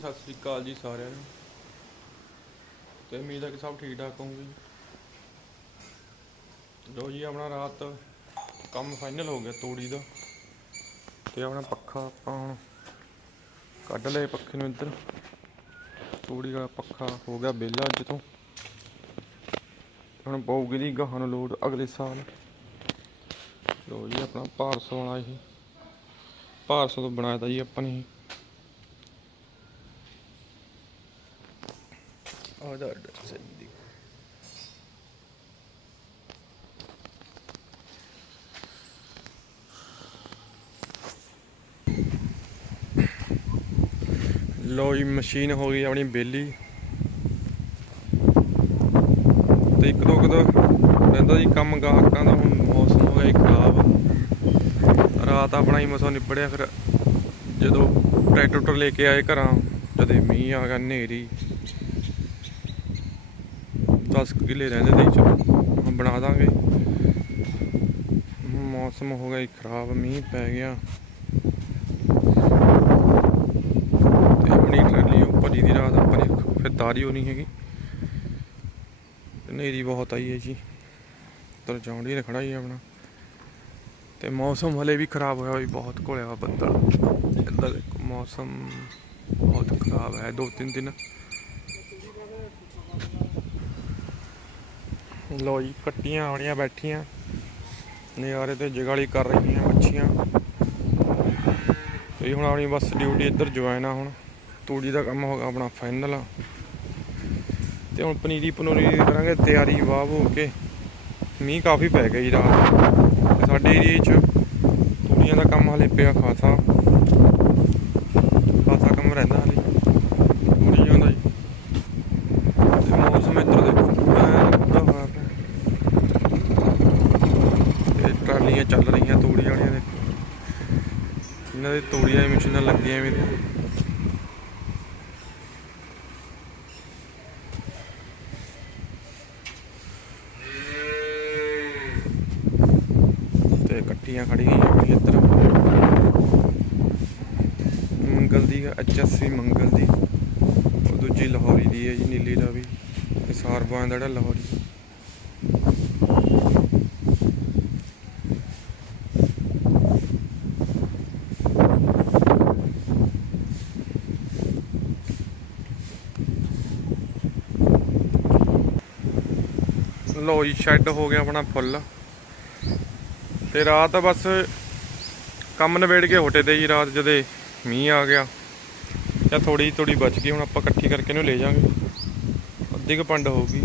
ਸਤਿ ਸ੍ਰੀ ਅਕਾਲ ਜੀ ਸਾਰਿਆਂ ਨੂੰ। ਤੇ ਉਮੀਦ ਹੈ ਕਿ ਸਭ ਠੀਕ ਠਾਕ ਹੋਣਗੇ ਲੋ ਜੀ, ਆਪਣਾ ਰਾਤ ਕੰਮ ਫਾਈਨਲ ਹੋ ਗਿਆ ਤੋੜੀ ਦਾ। ਤੇ ਆਪਣਾ ਪੱਖਾ ਆਪਾਂ ਹੁਣ ਕੱਢ ਲਏ ਪੱਖੇ ਨੂੰ ਇੱਧਰ। ਤੋੜੀ ਵਾਲਾ ਪੱਖਾ ਹੋ ਗਿਆ ਵਿਹਲਾ ਅੱਜ ਤੋਂ। ਹੁਣ ਪਊਗੀ ਦੀ ਗਾਹਾਂ ਨੂੰ ਲੋਡ ਅਗਲੇ ਸਾਲ। ਲੋ ਜੀ, ਆਪਣਾ ਭਾਰਸੋਂ ਵਾਲਾ ਇਹ। ਭਾਰਸੋਂ ਤੋਂ ਬਣਾਇਆ ਤਾ ਜੀ ਆਪਾਂ ਨੇ ਇਹ। ਉਹਦਾ ਹੈ ਜੀ ਲੋ ਜੀ, ਮਸ਼ੀਨ ਹੋ ਗਈ ਆਪਣੀ ਬੇਲੀ। ਤੇ ਇੱਕ ਦੋ ਕਦੋਂ ਰਹਿੰਦਾ ਜੀ, ਕੰਮ ਗਾਹਕਾਂ ਦਾ ਹੁਣ ਮੌਸਮ ਹੋ ਗਿਆ ਖਰਾਬ। ਰਾਤ ਆਪਣਾ ਹੀ ਮਸਾ ਨਿਬੜਿਆ, ਫਿਰ ਜਦੋਂ ਟਰੈਕਟਰ ਟਰੂਕਟਰ ਲੈ ਕੇ ਆਏ ਘਰਾਂ, ਜਦੇ ਮੀਂਹ ਆ ਗਿਆ, ਹਨੇਰੀ। 10 ਕੁ ਕਿੱਲੇ ਰਹਿੰਦੇ ਤੇ ਚਲੋ, ਹੁਣ ਬਣਾ ਦਾਂਗੇ। ਮੌਸਮ ਹੋ ਗਿਆ ਜੀ ਖਰਾਬ, ਮੀਂਹ ਪੈ ਗਿਆ। ਤੇ ਆਪਣੀ ਟਰਾਲੀ ਉੱਪਰ ਜੀ ਦੀ ਰਾਤ ਆਪਾਂ ਨੇ ਫਿਰ ਤਾਰੀ ਹੋਣੀ ਹੈਗੀ। ਹਨੇਰੀ ਬਹੁਤ ਆਈ ਹੈ ਜੀ। ਉੱਧਰ ਜੌਂਡੀ ਖੜਾ ਹੀ ਆਪਣਾ। ਤੇ ਮੌਸਮ ਹਲੇ ਵੀ ਖਰਾਬ ਹੋਇਆ ਵੀ ਬਹੁਤ ਘੋਲਿਆ ਹੋਇਆ ਬੱਦਲ। ਇੱਧਰ ਮੌਸਮ ਬਹੁਤ ਖਰਾਬ ਹੈ, ਦੋ ਤਿੰਨ ਦਿਨ। ਲੋ ਜੀ, ਕੱਟੀਆਂ ਆਉਣੀਆਂ, ਬੈਠੀਆਂ। ਨਿਆਰੇ ਤੇ ਜਗਾਲੀ ਕਰ ਰਹੀਆਂ ਮੱਛੀਆਂ। ਤੇ ਹੁਣ ਆਪਣੀ ਬਸ ਡਿਊਟੀ ਇੱਧਰ ਜੁਆਇਨ ਆ ਹੁਣ। ਤੂੜੀ ਦਾ ਕੰਮ ਹੋਗਾ ਆਪਣਾ ਫਾਈਨਲ ਆ ਤੇ ਹੁਣ ਪਨੀਰੀ ਪਨੂਰੀ ਕਰਾਂਗੇ, ਤਿਆਰੀ ਵਾਹ ਹੋ ਕੇ। ਮੀਂਹ ਕਾਫੀ ਪੈ ਗਿਆ ਜੀ ਰਾਤ ਸਾਡੇ ਏਰੀਏ 'ਚ ਤੂੜੀਆਂ ਦਾ ਕੰਮ ਹਲੇ ਪਿਆ ਖਾਸਾ ਕੰਮ ਰਹਿੰਦਾ ਹਲੇ ਤੂੜੀ ਜਾਂਦਾ ਜੀ ਤੇ ਮੌਸਮ ਇੱਧਰ ਦੇਖੋ ਐਨ ਬੁਰਾ ਹੋਇਆ ਪਿਆ ਤੇ ਚੱਲ ਰਹੀਆਂ, ਤੂੜੀ ਵਾਲੀਆਂ ਦੇ। ਇਹਨਾਂ ਦੇ ਤੂੜੀ ਵਾਲੀ ਮਸ਼ੀਨਾਂ ਲੱਗੀਆਂ ਵੀ ਨੇ ਤੇ ਇਕੱਠੀਆਂ ਖੜੀਆਂ ਹੋਈਆਂ ਆਪਣੀ ਇੱਧਰ। ਮੰਗਲ ਦੀ, ਐਚਐਸਸੀ ਮੰਗਲ ਦੀ। ਉਹ ਦੂਜੀ ਲਾਹੌਰੀ ਦੀ ਹੈ ਜੀ, ਨੀਲੀ ਦਾ ਵੀ। ਤੇ ਸਾਰਬਾਨ ਦਾ ਜਿਹੜਾ ਲਾਹੌਰੀ। ਲੋ ਜੀ ਸ਼ੈੱਡ ਹੋ ਗਿਆ ਆਪਣਾ ਫੁੱਲ ਤੇ ਰਾਤ ਬਸ ਕੰਮ ਨਵੇੜ ਕੇ ਹੋਟੇ ਤੇ ਜੀ, ਰਾਤ ਜਦੇ ਮੀਂਹ ਆ ਗਿਆ, ਜਾਂ ਥੋੜੀ ਥੋੜੀ ਬਚ ਗਈ, ਹੁਣ ਆਪਾਂ ਇਕੱਠੀ ਕਰਕੇ ਇਹਨੂੰ ਲੈ ਜਾਾਂਗੇ ਅੱਧੀ ਕੁ ਪੰਡ ਹੋਊਗੀ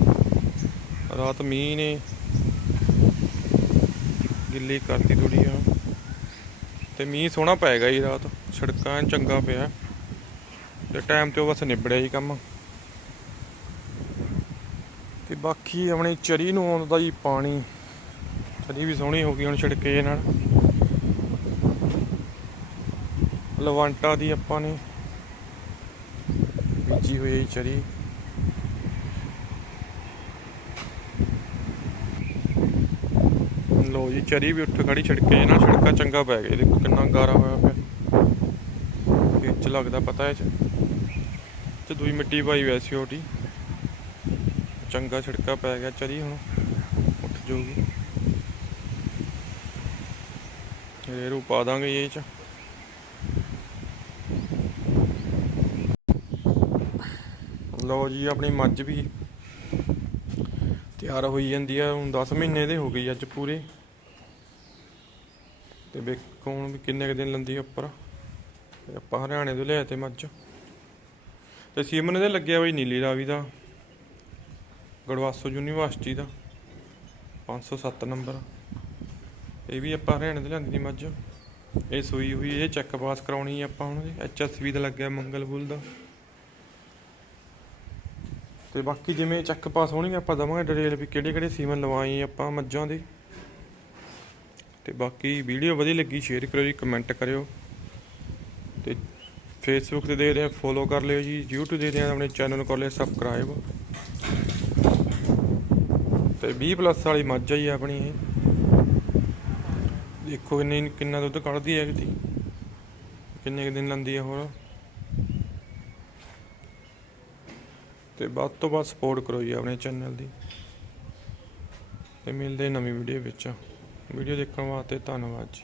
ਰਾਤ ਮੀਂਹ ਨੇ ਗਿੱਲੀ ਕਰਤੀ ਥੋੜੀ ਆ ਤੇ ਮੀਂਹ ਸੋਹਣਾ ਪੈ ਗਿਆ ਜੀ ਰਾਤ। ਸੜਕਾਂ ਚੰਗਾ ਪਿਆ। ਤੇ ਟਾਈਮ ਤੇ ਉਹ ਬਸ ਨਿਬੜਿਆ ਜੀ ਕੰਮ। ਤੇ ਬਾਕੀ ਆਪਣੀ ਚਰੀ ਨੂੰ ਆਉਂਦਾ ਜੀ ਪਾਣੀ। ਚਰੀ ਵੀ ਸੋਹਣੀ ਹੋ ਗਈ ਹੁਣ ਛਿੜਕੇ ਨਾਲ। ਲਵਾਂਟਾ ਦੀ ਆਪਾਂ ਨੇ ਬੀਜੀ ਹੋਈ ਹੈ ਚਰੀ। ਲੋ ਜੀ, ਚਰੀ ਵੀ ਉੱਠ ਖੜੀ ਛਿੜਕੇ ਨਾਲ। ਛਿੜਕਾ ਚੰਗਾ ਪੈ ਗਿਆ, ਦੇਖੋ ਕਿੰਨਾ ਗਾਰਾ ਹੋਇਆ ਪਿਆ। ਵਿੱਚ ਲੱਗਦਾ ਪਤਾ ਇਹ ਚ। ਤੇ ਦੂਈ ਮਿੱਟੀ ਪਾਈ ਵੈਸੀ ਓਟੀ ਚੰਗਾ ਛਿੜਕਾ ਪੈ ਗਿਆ, ਚਰੀ ਹੁਣ ਉੱਠ ਜਾਊਗੀ। ਰੇਰੂ ਪਾ ਦਾਂਗੇ ਇਹ ਚ। ਲਓ ਜੀ, ਆਪਣੀ ਮੱਝ ਵੀ ਤਿਆਰ ਹੋਈ ਜਾਂਦੀ ਆ, ਹੁਣ 10 ਮਹੀਨੇ ਦੇ ਹੋ ਗਈ ਅੱਜ ਪੂਰੇ। ਤੇ ਵੇਖੋ ਹੁਣ ਵੀ ਕਿੰਨੇ ਕੁ ਦਿਨ ਲੰਦੀ ਉੱਪਰ। ਆਪਾਂ ਹਰਿਆਣੇ ਤੋਂ ਲਿਆਏ ਤੇ ਮੱਝ। ਤੇ ਸੀਮਨ ਦੇ ਲੱਗਿਆ ਬਈ ਨੀਲੀ ਰਾਵੀ ਦਾ। ਗੜਵਾਸੋ ਯੂਨੀਵਰਸਿਟੀ ਦਾ 507 ਨੰਬਰ। ਇਹ ਵੀ ਆਪਾਂ ਹਰਿਆਣੇ ਤੋਂ ਲਿਆਂਦੀ ਦੀ ਮੱਝ। ਇਹ ਸੂਈ ਹੋਈ, ਇਹ ਚੈੱਕ ਪਾਸ ਕਰਾਉਣੀ ਆ ਆਪਾਂ ਹੁਣ ਐਚਐਸਵੀ ਦਾ ਲੱਗਿਆ ਮੰਗਲਬੁਲ ਦਾ। ਤੇ ਬਾਕੀ ਜਿਵੇਂ ਚੈੱਕ ਪਾਸ ਹੋਣਗੇ ਆਪਾਂ ਦਵਾਂਗੇ ਡਿਟੇਲ ਵੀ ਕਿਹੜੇ ਕਿਹੜੇ ਸੀਮਨ ਲਵਾਈ ਆਪਾਂ ਮੱਝਾਂ ਦੇ। ਤੇ ਬਾਕੀ ਵੀਡੀਓ ਵਧੀਆ ਲੱਗੀ ਸ਼ੇਅਰ ਕਰਿਓ ਜੀ ਕਮੈਂਟ ਕਰਿਓ। ਤੇ ਫੇਸਬੁੱਕ ਤੇ ਦੇ ਰਹੇ ਫੋਲੋ ਕਰ ਲਿਓ ਜੀ, YouTube ਦੇ ਰਹੇ ਆਪਣੇ ਚੈਨਲ ਨੂੰ ਕਰ ਲਿਓ ਸਬਸਕ੍ਰਾਈਬ ਤੇ 20 ਪਲੱਸ ਵਾਲੀ ਮੱਝ ਆ ਆਪਣੀ ਇਹ। ਦੇਖੋ ਕਿੰਨੀ, ਕਿੰਨਾ ਦੁੱਧ ਕੱਢਦੀ ਹੈ ਕਿਤੇ ਕਿੰਨੇ ਕੁ ਦਿਨ ਲੰਦੀ ਹੈ ਹੋਰ। ਤੇ ਵੱਧ ਤੋਂ ਵੱਧ ਸਪੋਰਟ ਕਰੋ ਜੀ ਆਪਣੇ ਚੈਨਲ ਦੀ। ਤੇ ਮਿਲਦੇ ਨਵੀਂ ਵੀਡੀਓ ਵਿੱਚ। ਵੀਡੀਓ ਦੇਖਣ ਵਾਸਤੇ ਧੰਨਵਾਦ ਜੀ।